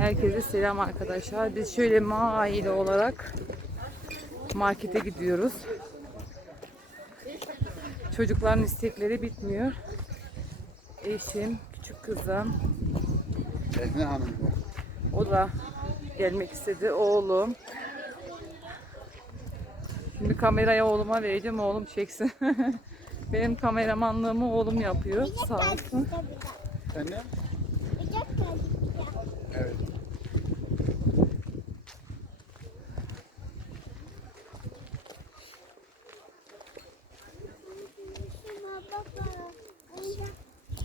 Herkese selam arkadaşlar. Biz şöyle ma aile olarak markete gidiyoruz. Çocukların istekleri bitmiyor. Eşim, küçük kızım, Defne Hanım. o da gelmek istedi. Oğlum. Şimdi kamerayı oğluma vereceğim. Oğlum çeksin. Benim kameramanlığımı oğlum yapıyor. Sağ olsun. Evet.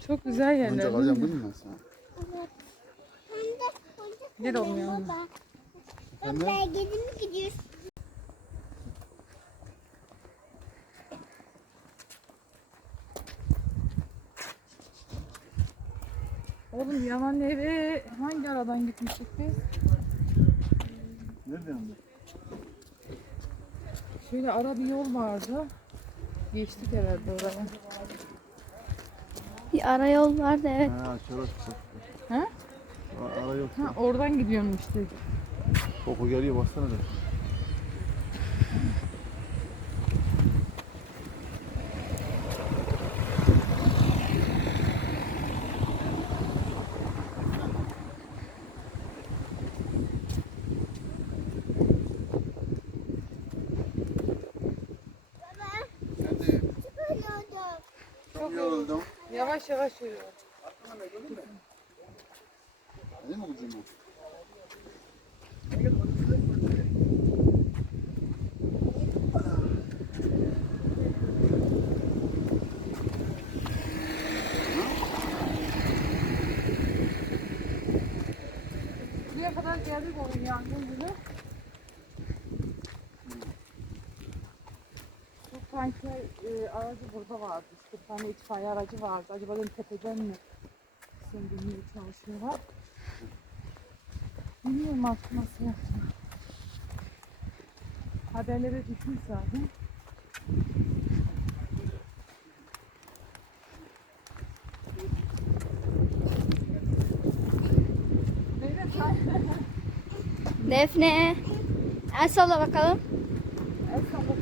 Çok güzel yerler. Oyuncak değil alacağım mi? değil mi ben sana? Gel oğlum yanıma. Sen de? Ben gidip mi gidiyorsun? Oğlum Yaman eve hangi aradan gitmiştik biz? Nerede yandı? Şöyle ara bir yol vardı. Geçtik herhalde oraya. Bir ara yol vardı evet. Ha şöyle çıkacak. Ha? Ara yok. Ha oradan gidiyormuştuk. Koku geliyor baksana da. Çok yoruldum. Yavaş yavaş yürü. Değil mi kucuma? Buraya kadar geldik oğlum yangın gibi. Bu sanki e, aracı burada vardı. İşte bir tane itfaiye aracı vardı. Acaba dedim tepeden mi söndürmeye çalışıyorlar. Bilmiyorum artık nasıl yapacağım. Haberlere düşmüş zaten. Defne. El salla bakalım. el salla.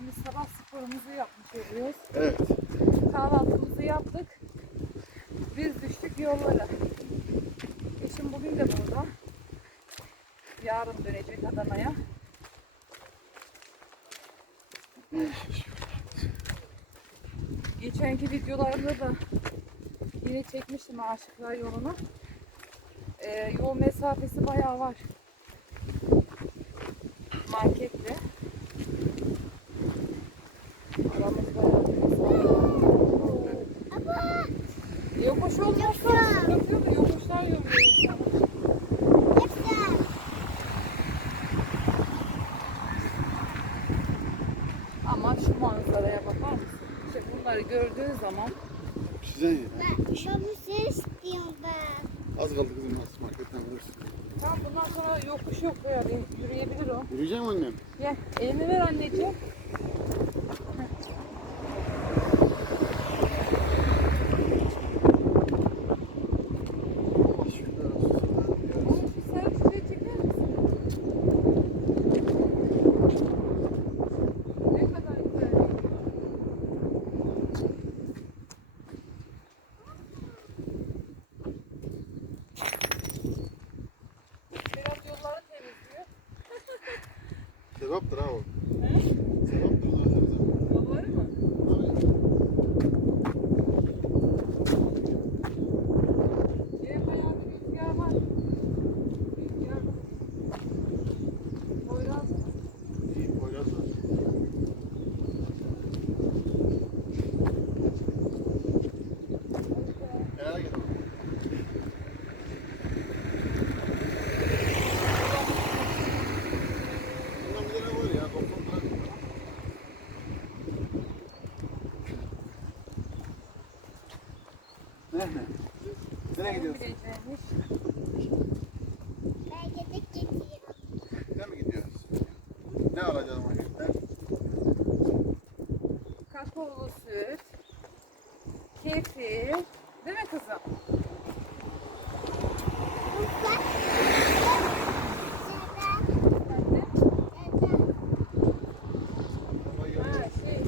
Hani sabah sporumuzu yapmış oluyoruz. Evet. Kahvaltımızı yaptık. Biz düştük yollara. Eşim bugün de burada. Yarın dönecek Adana'ya. Geçenki videolarında da yine çekmiştim Aşıklar yolunu. Ee, yol mesafesi bayağı var. Marketle. Aramız bayağı bir mesafe. Da yokuşlar yoruyor. Ama şu manzaraya bakar mısın? İşte bunları gördüğün zaman Pişeceksin ya. Ben babamı istiyorum ben. Az kaldı kızım az marketten alırsın. tam bundan sonra yokuş yok yani yürüyebilir o. Yürüyecek misin annem? Gel elini ver anneciğim. Vai pra. Nerede? Nereye gidiyorsun? Bileceğimiz. Belki de gidiyor. Nereye mi gidiyoruz? Ne alacağız marketten? Kakaolu süt. Kefir. Değil mi kızım? Mutfak. Efendim? Baba yok. Ha şey.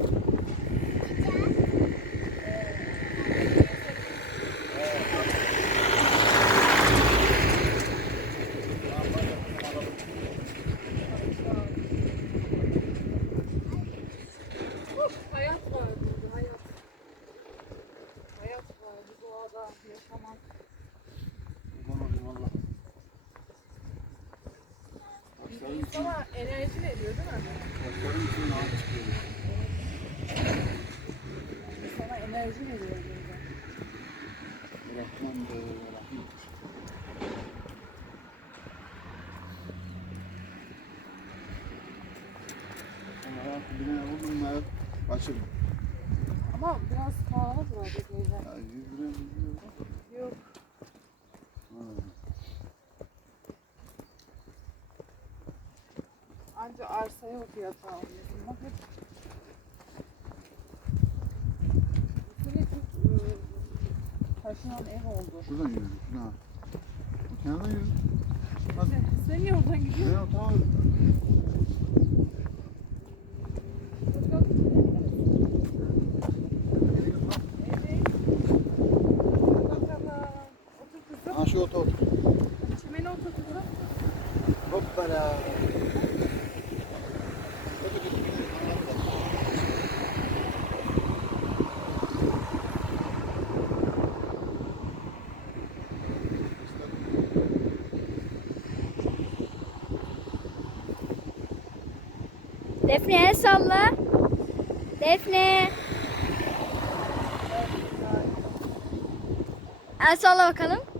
Uf, hayat var burada hayat. Hayat var bu Sana enerji veriyor değil mi? başlarım. Sana enerji veriyor. Rahman da Rahim. Allah bine olmayan başım. Ama biraz pahalı burada böyle. Ya yüz lira yüz lira. Yok. Ha. Anca arsaya o fiyata alıyorsun. Bak hep sene çok e, taşınan ev oldu. Şuradan yürü. Şuradan. Kenardan yürü. Sen, sen niye oradan gidiyorsun? o tamam. Yok, yok. Evet. Bakalım. Otur kızım. Ha şu oto otur. Çimene otur kızım. Hoppala. Defne el salla. Defne. El salla bakalım.